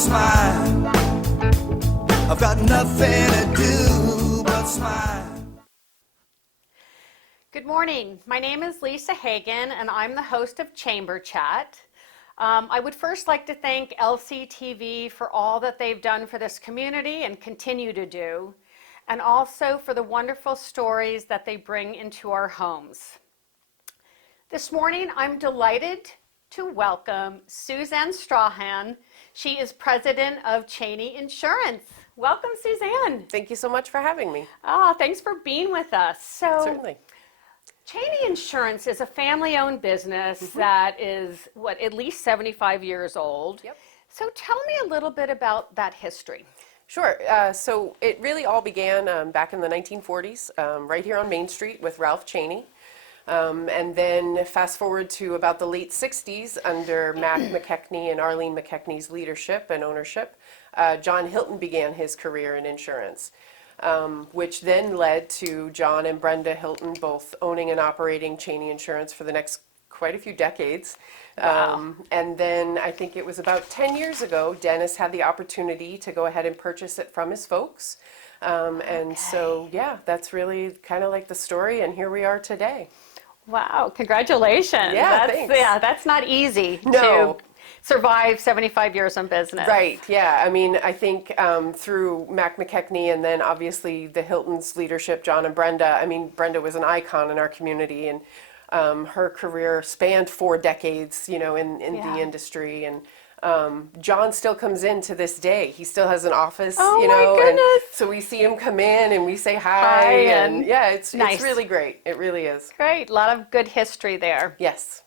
smile. I've got nothing to do but smile. Good morning. My name is Lisa Hagan, and I'm the host of Chamber Chat. I would first like to thank LCTV for all that they've done for this community and continue to do, and also for the wonderful stories that they bring into our homes. This morning, I'm delighted to welcome Suzanne Strahan. She is president of Cheney Insurance. Welcome, Suzanne. Thank you so much for having me. Thanks for being with us. Certainly. Cheney Insurance is a family-owned business that is, at least 75 years old. Yep. So tell me a little bit about that history. Sure. So it really all began back in the 1940s, right here on Main Street with Ralph Cheney. And then fast forward to about the late 60s under Mac McKechnie and Arlene McKechnie's leadership and ownership, John Hilton began his career in insurance, which then led to John and Brenda Hilton both owning and operating Cheney Insurance for the next quite a few decades. Wow. And then I think it was about 10 years ago, Dennis had the opportunity to go ahead and purchase it from his folks. And so, yeah, that's really kind of like the story, and here we are today. Wow, congratulations. Yeah, thanks. Yeah, that's not easy No. to survive 75 years in business. Right, yeah. I mean, I think through Mac McKechnie and then obviously the Hilton's leadership, John and Brenda, I mean, Brenda was an icon in our community, and her career spanned 4 decades, in Yeah. the industry. And John still comes in to this day. He still has an office, Oh, my and goodness. so we see him come in and we say hi, Hi, and and yeah, it's nice. really great. It really is. Great, a lot of good history there. Yes.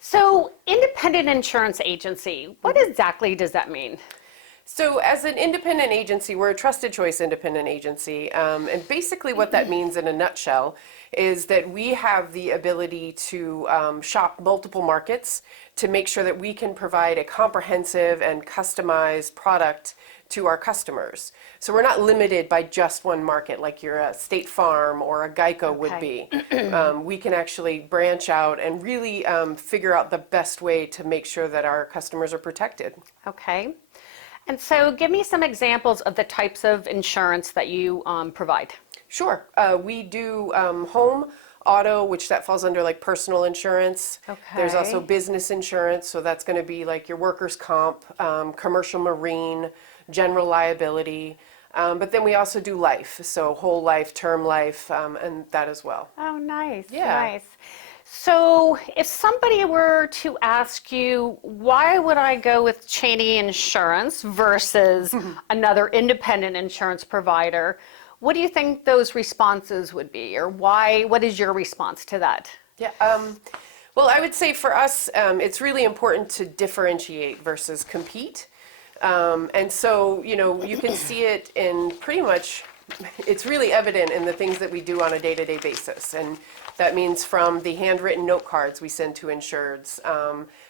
So, independent insurance agency, what exactly does that mean? So as an independent agency, we're a trusted choice independent agency. And basically what that means in a nutshell is that we have the ability to shop multiple markets to make sure that we can provide a comprehensive and customized product to our customers. So we're not limited by just one market like your State Farm or a Geico would be. We can actually branch out and really figure out the best way to make sure that our customers are protected. Okay. And so give me some examples of the types of insurance that you provide. Sure. We do home, auto, which that falls under like personal insurance. Okay. There's also business insurance, so that's going to be like your workers' comp, commercial marine, general liability. But then we also do life, so whole life, term life, and that as well. Oh, nice. Yeah. Nice. So if somebody were to ask you, why would I go with Cheney Insurance versus another independent insurance provider, what do you think those responses would be, or what is your response to that? Yeah. Well, I would say for us, it's really important to differentiate versus compete. And so, you can see it in pretty much, it's really evident in the things that we do on a day-to-day basis. And that means from the handwritten note cards we send to insureds,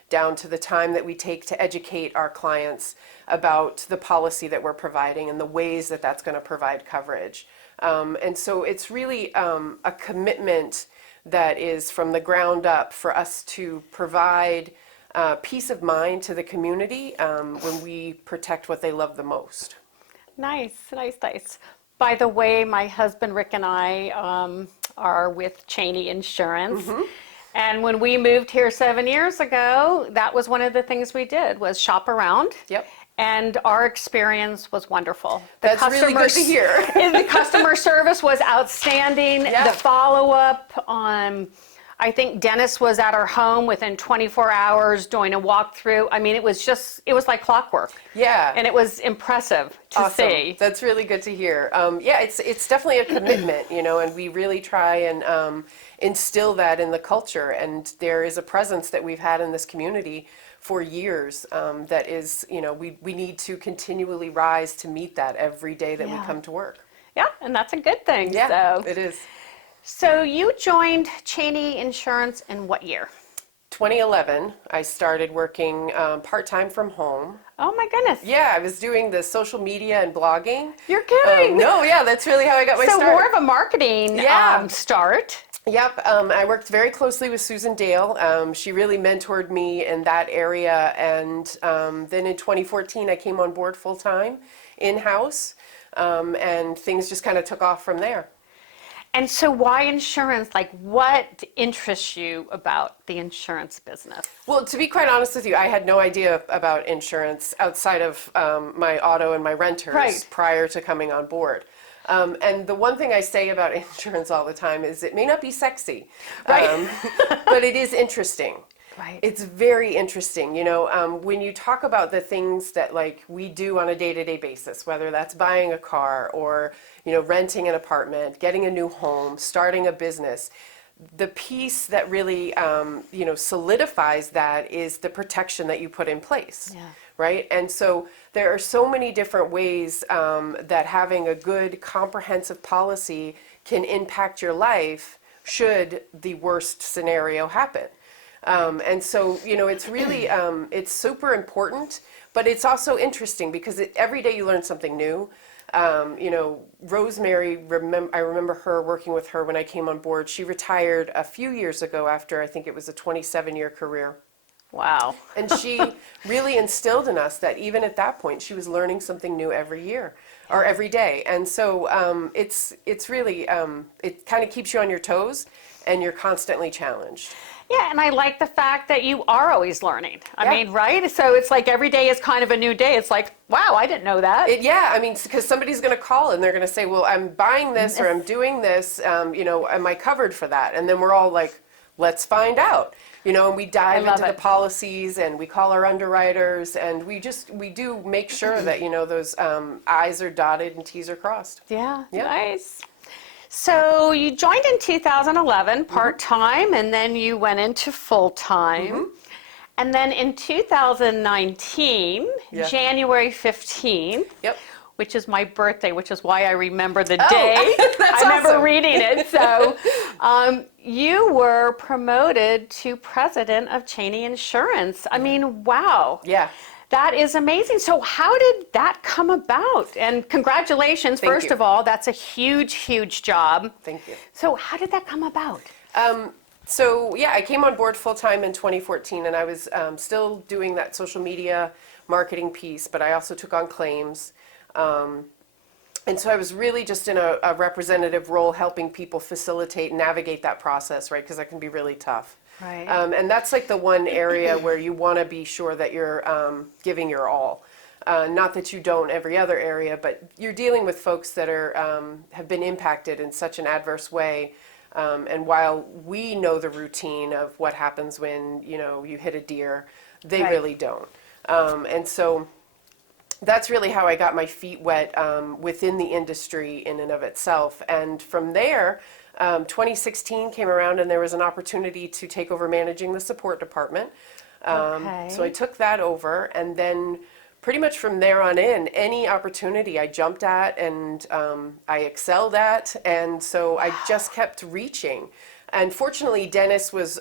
down to the time that we take to educate our clients about the policy that we're providing and the ways that that's going to provide coverage. And so it's really a commitment that is from the ground up for us to provide peace of mind to the community when we protect what they love the most. Nice, nice, nice. By the way, my husband Rick and I are with Cheney Insurance. And when we moved here 7 years ago, that was one of the things we did, was shop around. Yep. And our experience was wonderful. That's really good to hear. The customer service was outstanding. Yeah. The follow-up, I think Dennis was at our home within 24 hours doing a walkthrough. I mean, it was like clockwork. Yeah. And it was impressive to Awesome. see. That's really good to hear. Yeah, it's definitely a commitment, and we really try and instill that in the culture. And there is a presence that we've had in this community for years that is, we need to continually rise to meet that every day that we Yeah. come to work. Yeah, and that's a good thing. Yeah, So. it is. So you joined Cheney Insurance in what year? 2011, I started working part-time from home. Oh my goodness. Yeah, I was doing the social media and blogging. You're kidding. No, yeah, that's really how I got my So start. more of a marketing Yeah. start. Yep, I worked very closely with Susan Dale. She really mentored me in that area, and then in 2014 I came on board full time in-house, and things just kind of took off from there. And so why insurance? Like, what interests you about the insurance business? Well, to be quite honest with you, I had no idea about insurance outside of my auto and my renters Right. prior to coming on board. And the one thing I say about insurance all the time is it may not be sexy, Right. but it is interesting. Right. It's very interesting, when you talk about the things that like we do on a day-to-day basis, whether that's buying a car or, renting an apartment, getting a new home, starting a business. The piece that really, solidifies that is the protection that you put in place, Yeah. right? And so there are so many different ways that having a good comprehensive policy can impact your life should the worst scenario happen. And so, it's really, it's super important, but it's also interesting because every day you learn something new. Rosemary, I remember her working with her when I came on board. She retired a few years ago after I think it was a 27-year career. Wow. And she really instilled in us that even at that point, she was learning something new every year or every day. And so it's really, it kind of keeps you on your toes and you're constantly challenged. Yeah, and I like the fact that you are always learning. I Yeah. mean, right? So it's like every day is kind of a new day. It's like, wow, I didn't know that. Because somebody's going to call and they're going to say, well, I'm buying this or I'm doing this, am I covered for that? And then we're all like, let's find out. And we dive love into the it. policies and we call our underwriters and we do make sure that, those I's are dotted and T's are crossed. Yeah, Yeah. nice. So you joined in 2011 part-time, and then you went into full-time. And then in 2019, Yeah. January 15th, Yep. which is my birthday, which is why I remember the Oh, day. that's I remember awesome. reading it. So you were promoted to president of Cheney Insurance. I mean, wow. Yeah. That is amazing. So how did that come about? And congratulations, Thank first you. of all. That's a huge, huge job. Thank you. So how did that come about? So yeah, I came on board full time in 2014, and I was still doing that social media marketing piece, but I also took on claims. And so I was really just in a representative role, helping people facilitate and navigate that process, right? Because that can be really tough. Right. And that's like the one area where you want to be sure that you're giving your all. Not that you don't every other area, but you're dealing with folks that are have been impacted in such an adverse way. And while we know the routine of what happens when you hit a deer, they Right. really don't. And so that's really how I got my feet wet within the industry in and of itself. And from there, 2016 came around and there was an opportunity to take over managing the support department. So I took that over, and then pretty much from there on in, any opportunity I jumped at and I excelled at, and so I just kept reaching. And fortunately, Dennis was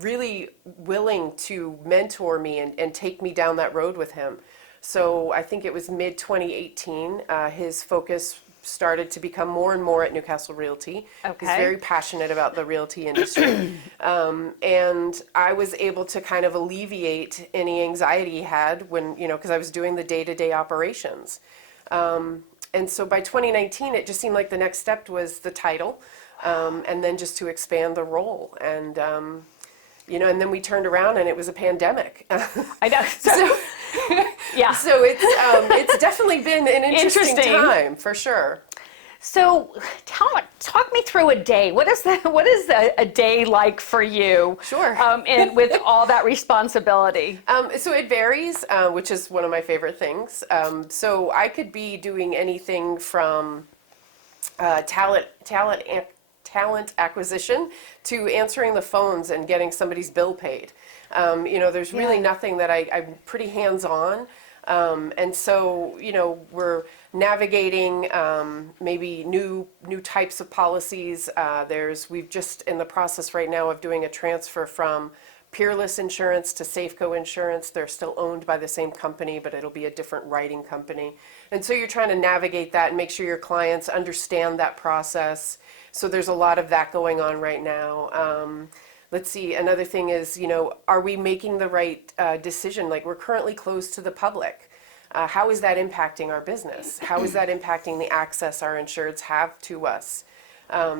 really willing to mentor me and take me down that road with him. So I think it was mid-2018, his focus started to become more and more at Newcastle Realty. Okay. He's very passionate about the realty industry. And I was able to kind of alleviate any anxiety he had when, because I was doing the day-to-day operations. And so by 2019, it just seemed like the next step was the title, and then just to expand the role. And, and then we turned around and it was a pandemic. I know. So, yeah. So it's definitely been an interesting time, for sure. So talk me through a day. What is a day like for you? Sure. And with all that responsibility. So it varies, which is one of my favorite things. So I could be doing anything from talent acquisition to answering the phones and getting somebody's bill paid. There's really Yeah. nothing that I'm pretty hands-on. And so, we're navigating maybe new types of policies. We've just in the process right now of doing a transfer from Peerless Insurance to Safeco Insurance. They're still owned by the same company, but it'll be a different writing company. And so you're trying to navigate that and make sure your clients understand that process. So there's a lot of that going on right now. Let's see, another thing is, are we making the right decision? Like, we're currently closed to the public. How is that impacting our business? How is that impacting the access our insureds have to us?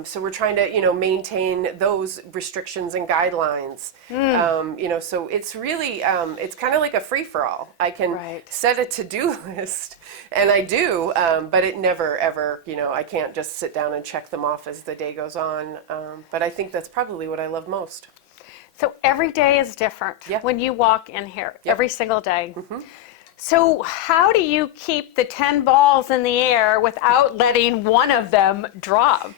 So we're trying to, maintain those restrictions and guidelines. So it's really, it's kind of like a free-for-all. I can set a to-do list, and I do, but it never, ever, I can't just sit down and check them off as the day goes on. But I think that's probably what I love most. So every day is different when you walk in here, every single day. So how do you keep the 10 balls in the air without letting one of them drop?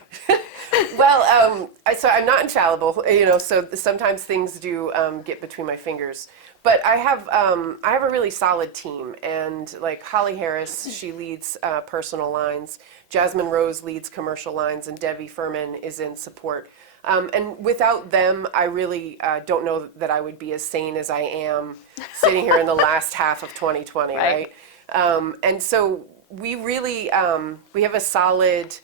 Well, so I'm not infallible, so sometimes things do get between my fingers. But I have a really solid team, and like Holly Harris, she leads personal lines. Jasmine Rose leads commercial lines, and Debbie Furman is in support. And without them, I really don't know that I would be as sane as I am sitting here in the last half of 2020, right? And so we really, we have a solid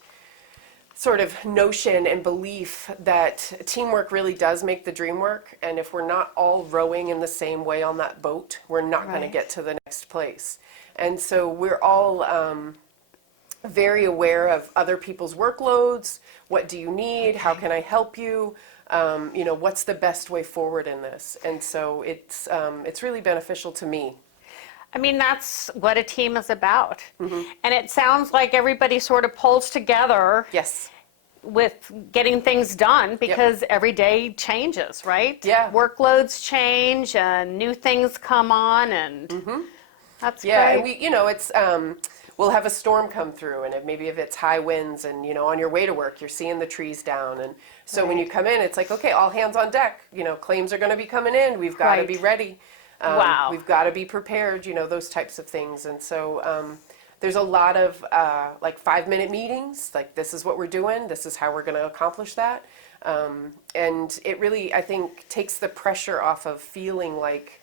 sort of notion and belief that teamwork really does make the dream work. And if we're not all rowing in the same way on that boat, we're not going to get to the next place. And so we're all very aware of other people's workloads. What do you need? How can I help you? What's the best way forward in this? And so it's really beneficial to me. I mean, that's what a team is about. And it sounds like everybody sort of pulls together with getting things done because every day changes, right? Yeah. Workloads change and new things come on, and that's great. And we, it's we'll have a storm come through, and maybe if it's high winds and, on your way to work, you're seeing the trees down. And so when you come in, it's like, okay, all hands on deck. Claims are going to be coming in. We've got to be ready. We've got to be prepared, those types of things. And so there's a lot of like 5-minute meetings, like this is what we're doing. This is how we're going to accomplish that. And it really, I think, takes the pressure off of feeling like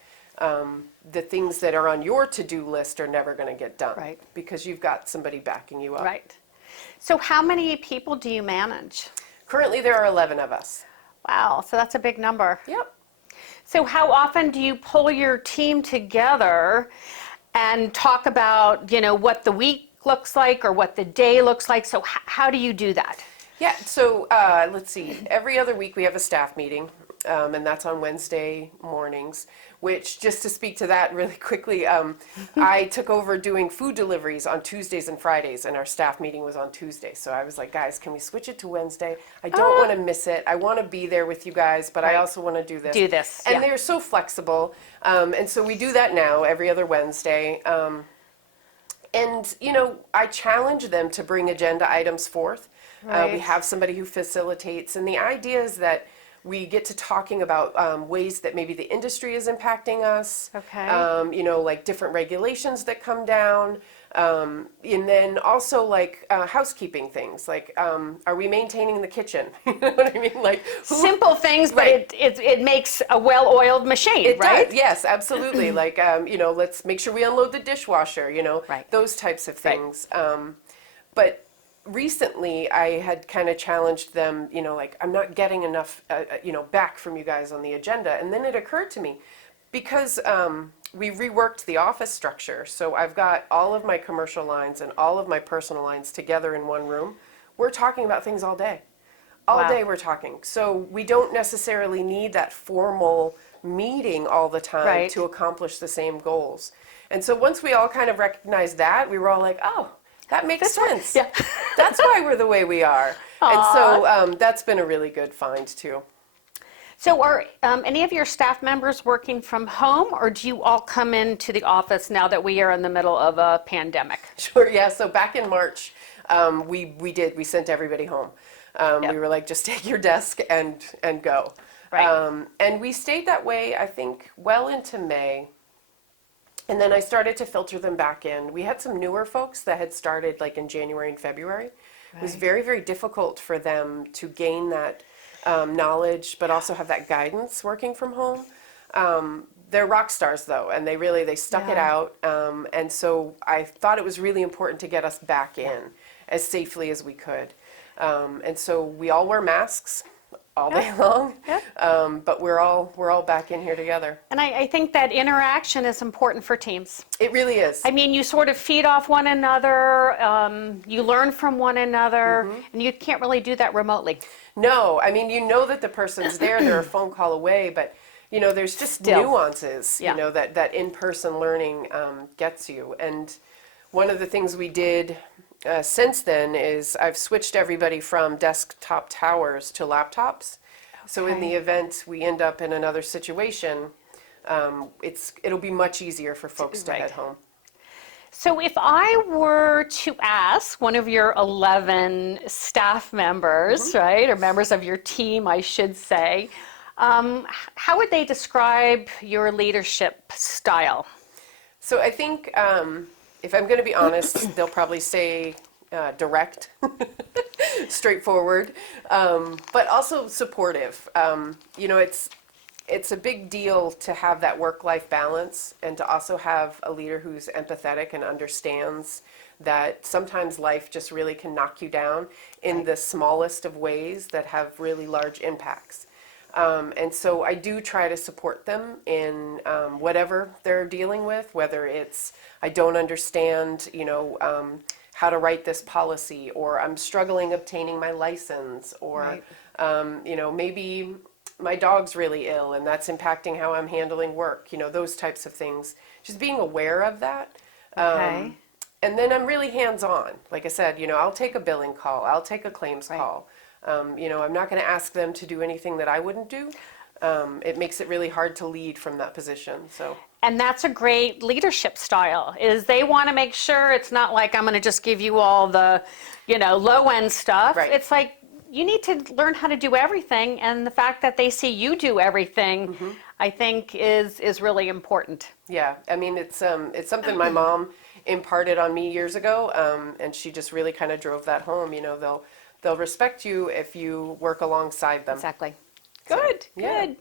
the things that are on your to-do list are never going to get done. Right. Because you've got somebody backing you up. Right. So how many people do you manage? Currently there are 11 of us. Wow, so that's a big number. Yep. So how often do you pull your team together and talk about, what the week looks like or what the day looks like? So how do you do that? Yeah, so let's see. Every other week we have a staff meeting, and that's on Wednesday mornings, which, just to speak to that really quickly, I took over doing food deliveries on Tuesdays and Fridays, and our staff meeting was on Tuesday. So I was like, guys, can we switch it to Wednesday? I don't want to miss it. I want to be there with you guys, but I also want to do this. And they're so flexible. And so we do that now every other Wednesday. And, I challenge them to bring agenda items forth. We have somebody who facilitates, and the idea is that we get to talking about ways that maybe the industry is impacting us, like different regulations that come down, and then also like housekeeping things, like are we maintaining the kitchen? You know what I mean? Like simple things, but it makes a well-oiled machine, right? Does. Yes, absolutely. Like let's make sure we unload the dishwasher. Those types of things. But recently I had kind of challenged them, like I'm not getting enough, back from you guys on the agenda. And then it occurred to me, because we reworked the office structure. So I've got all of my commercial lines and all of my personal lines together in one room. We're talking about things all day. All day we're talking. So we don't necessarily need that formal meeting all the time to accomplish the same goals. And so once we all kind of recognized that, we were all like, oh, that makes sense. Yeah. That's why we're the way we are. And so that's been a really good find too. So are any of your staff members working from home, or do you all come into the office now that we are in the middle of a pandemic? Sure, yeah. So back in March, we sent everybody home. We were like, just take your desk and go. Right. And we stayed that way, I think, well into May. And then I started to filter them back in. We had some newer folks that had started like in January and February. It was very, very difficult for them to gain that knowledge, but also have that guidance working from home. They're rock stars though, and they stuck it out. And so I thought it was really important to get us back in as safely as we could. And so we all wear masks all day long, but we're all back in here together. And I think that interaction is important for teams. It really is. I mean, you sort of feed off one another, you learn from one another, and you can't really do that remotely. No, I mean, you know that the person's there, they're a phone call away, but you know, there's just nuances, you know, that in-person learning gets you. And one of the things we did since then is I've switched everybody from desktop towers to laptops. So in the event we end up in another situation, it'll be much easier for folks to head home. So if I were to ask one of your 11 staff members, right, or members of your team, I should say, how would they describe your leadership style? So I think if I'm going to be honest, they'll probably say direct, straightforward, but also supportive. You know, it's a big deal to have that work-life balance and to also have a leader who's empathetic and understands that sometimes life just really can knock you down in the smallest of ways that have really large impacts. And so I do try to support them in whatever they're dealing with, whether it's I don't understand, you know, how to write this policy, or I'm struggling obtaining my license, or you know, maybe my dog's really ill and that's impacting how I'm handling work, you know, those types of things. Just being aware of that. And then I'm really hands-on. Like I said, you know, I'll take a billing call, I'll take a claims call. You know, I'm not going to ask them to do anything that I wouldn't do. It makes it really hard to lead from that position. So. And that's a great leadership style, is they want to make sure it's not like I'm going to just give you all the, you know, low-end stuff. Right. It's like you need to learn how to do everything, and the fact that they see you do everything, I think is really important. Yeah, I mean, it's something my mom imparted on me years ago, and she just really kind of drove that home. You know, they'll respect you if you work alongside them. Exactly. Good, yeah. good.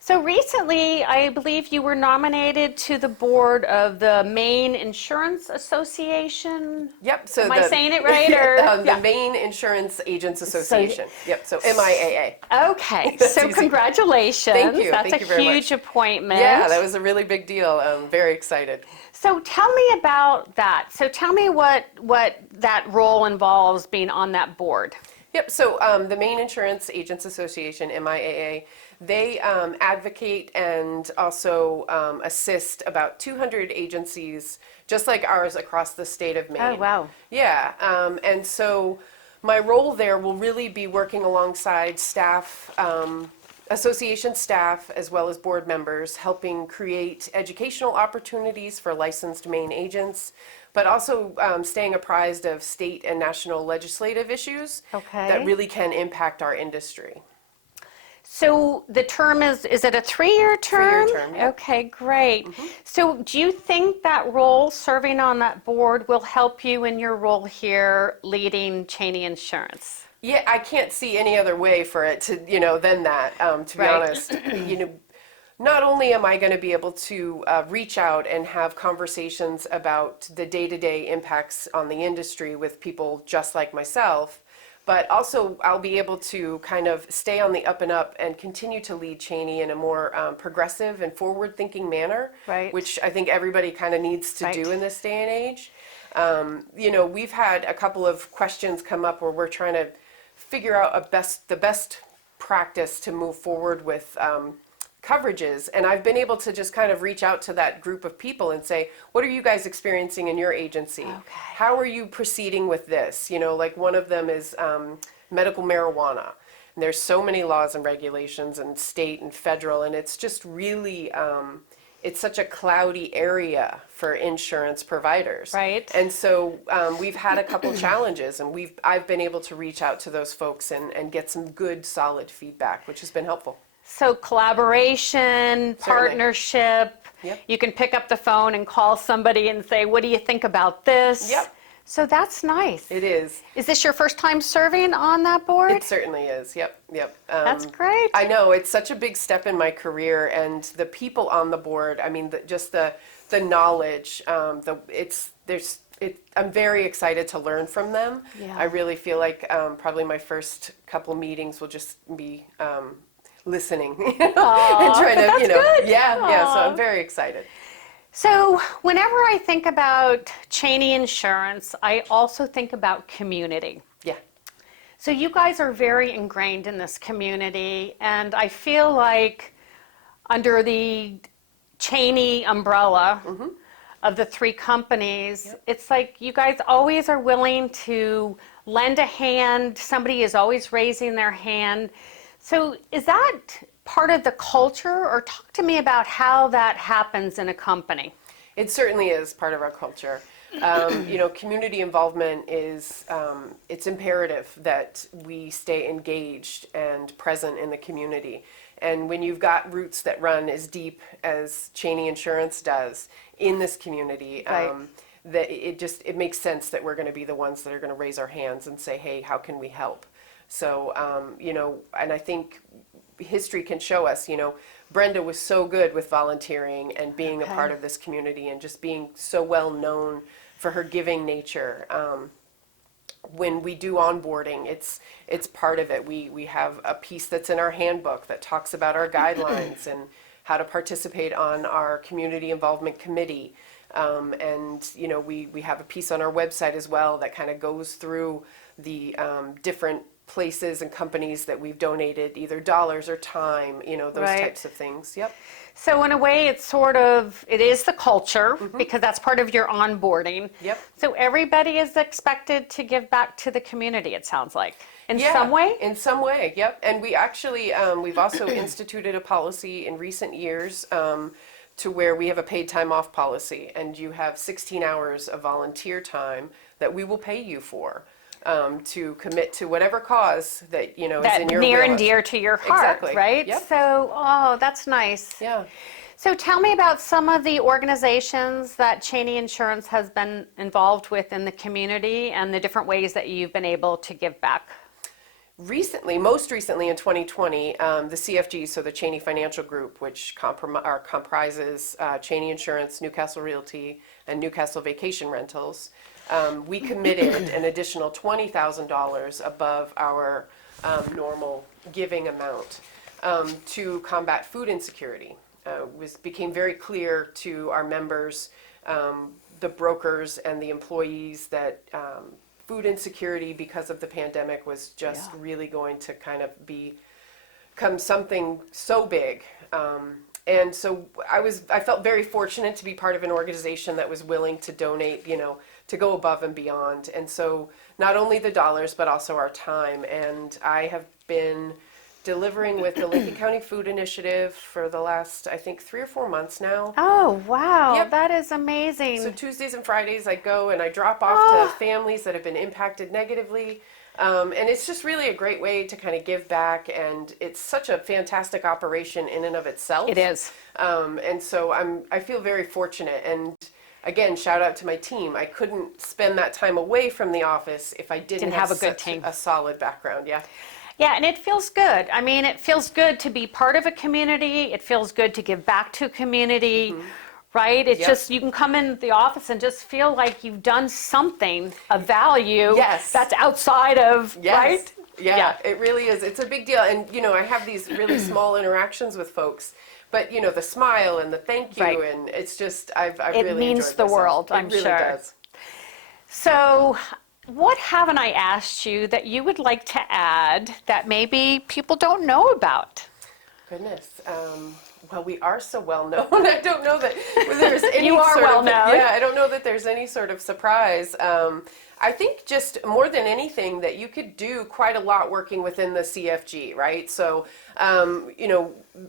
So recently, I believe you were nominated to the board of the Maine Insurance Association. Yep. So Am I saying it right? Or the Maine Insurance Agents Association. Yep. So MIAA. Okay. So easy. Congratulations. Thank you. That's Thank you very a huge much. appointment. Yeah, that was a really big deal. I'm very excited. So tell me about that. So tell me what that role involves, being on that board. Yep, so the Maine Insurance Agents Association, MIAA, they advocate and also assist about 200 agencies just like ours across the state of Maine. Oh, wow. Yeah, and so my role there will really be working alongside staff, association staff, as well as board members, helping create educational opportunities for licensed Maine agents, but also staying apprised of state and national legislative issues that really can impact our industry. So the term is it a 3-year term? 3-year term, yeah. Okay, great. So do you think that role, serving on that board, will help you in your role here leading Cheney Insurance? Yeah, I can't see any other way for it to, you know, than that, to be honest. You know, not only am I going to be able to reach out and have conversations about the day-to-day impacts on the industry with people just like myself, but also I'll be able to kind of stay on the up and up and continue to lead Cheney in a more progressive and forward-thinking manner, which I think everybody kind of needs to do in this day and age. You know, we've had a couple of questions come up where we're trying to figure out the best practice to move forward with coverages, and I've been able to just kind of reach out to that group of people and say, what are you guys experiencing in your agency? How are you proceeding with this? You know, like one of them is medical marijuana. And there's so many laws and regulations and state and federal, and it's just really, it's such a cloudy area for insurance providers. Right. And so we've had a couple challenges, and I've been able to reach out to those folks and get some good, solid feedback, which has been helpful. So collaboration, partnership, Yep. you can pick up the phone and call somebody and say, what do you think about this? Yep. So that's nice. It is. Is this your first time serving on that board? It certainly is. Yep, yep. That's great. I know, it's such a big step in my career, and the people on the board, I mean, just the knowledge, I'm very excited to learn from them. Yeah. I really feel like probably my first couple meetings will just be listening, and trying to, that's good. yeah. So I'm very excited. So whenever I think about Cheney Insurance, I also think about community. Yeah. So you guys are very ingrained in this community, and I feel like under the Cheney umbrella of the three companies, it's like you guys always are willing to lend a hand. Somebody is always raising their hand. So is that part of the culture, or talk to me about how that happens in a company? It certainly is part of our culture. Community involvement is, it's imperative that we stay engaged and present in the community. And when you've got roots that run as deep as Cheney Insurance does in this community, Right. that it makes sense that we're going to be the ones that are going to raise our hands and say, hey, how can we help? So, and I think history can show us, Brenda was so good with volunteering and being a part of this community and just being so well known for her giving nature. When we do onboarding, it's part of it. We have a piece that's in our handbook that talks about our guidelines and how to participate on our community involvement committee. We have a piece on our website as well that kind of goes through the different places and companies that we've donated either dollars or time, those Right. types of things. Yep. So in a way, it is the culture, because that's part of your onboarding. Yep. So everybody is expected to give back to the community, it sounds like, in Yeah, some way? in some way, yep. And we actually, we've also instituted a policy in recent years to where we have a paid time off policy, and you have 16 hours of volunteer time that we will pay you for. To commit to whatever cause that is in your near and wheelhouse. dear to your heart, Exactly. right? Yep. So, that's nice. Yeah. So tell me about some of the organizations that Cheney Insurance has been involved with in the community and the different ways that you've been able to give back. Most recently in 2020, the CFG, so the Cheney Financial Group, which comprises Cheney Insurance, Newcastle Realty, and Newcastle Vacation Rentals, we committed an additional $20,000 above our normal giving amount to combat food insecurity. Became very clear to our members, the brokers, and the employees that food insecurity because of the pandemic was just really going to kind of become something so big. And so I felt very fortunate to be part of an organization that was willing to donate, to go above and beyond. And so not only the dollars, but also our time. And I have been delivering with the Lincoln County Food Initiative for the last, I think, 3 or 4 months now. Oh, wow. Yep. That is amazing. So Tuesdays and Fridays I go and I drop off to families that have been impacted negatively. And it's just really a great way to kind of give back, and it's such a fantastic operation in and of itself. It is. And so I feel very fortunate, and again, shout out to my team. I couldn't spend that time away from the office if I didn't have a good such team. a solid background. Yeah. Yeah, and it feels good. I mean, it feels good to be part of a community. It feels good to give back to a community, right? It's Yep. just, you can come in the office and just feel like you've done something of value Yes. that's outside of, Yes. right? Yeah, it really is. It's a big deal. And, I have these really small interactions with folks, but, the smile and the thank you, Right. and it's just, I've It really means enjoyed the myself. world, It I'm really sure. does. So, what haven't I asked you that you would like to add that maybe people don't know about? Goodness. Well, we are so well known. I don't know that there's any You are sort well of, known. Yeah, I don't know that there's any sort of surprise. I think just more than anything that you could do quite a lot working within the CFG, right? So,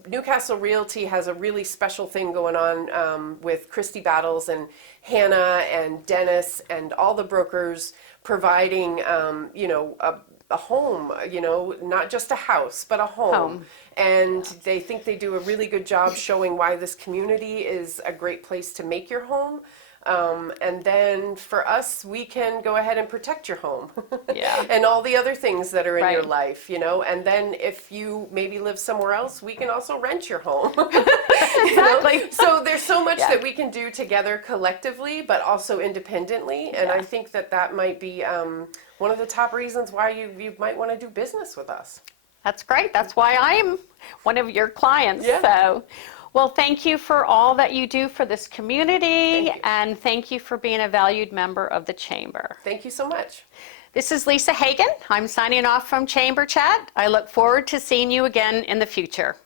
Newcastle Realty has a really special thing going on with Christy Battles and Hannah and Dennis and all the brokers providing, a home, not just a house, but a home. And they think they do a really good job showing why this community is a great place to make your home. And then for us, we can go ahead and protect your home. Yeah. And all the other things that are in your Right. life, you know. And then if you maybe live somewhere else, we can also rent your home. Exactly. So there's so much Yeah. that we can do together collectively, but also independently. And I Yeah. think that that might be one of the top reasons why you might want to do business with us. That's great. That's why I'm one of your clients. Yeah. So, well, thank you for all that you do for this community, Thank you. and thank you for being a valued member of the Chamber. Thank you so much. This is Lisa Hagen. I'm signing off from Chamber Chat. I look forward to seeing you again in the future.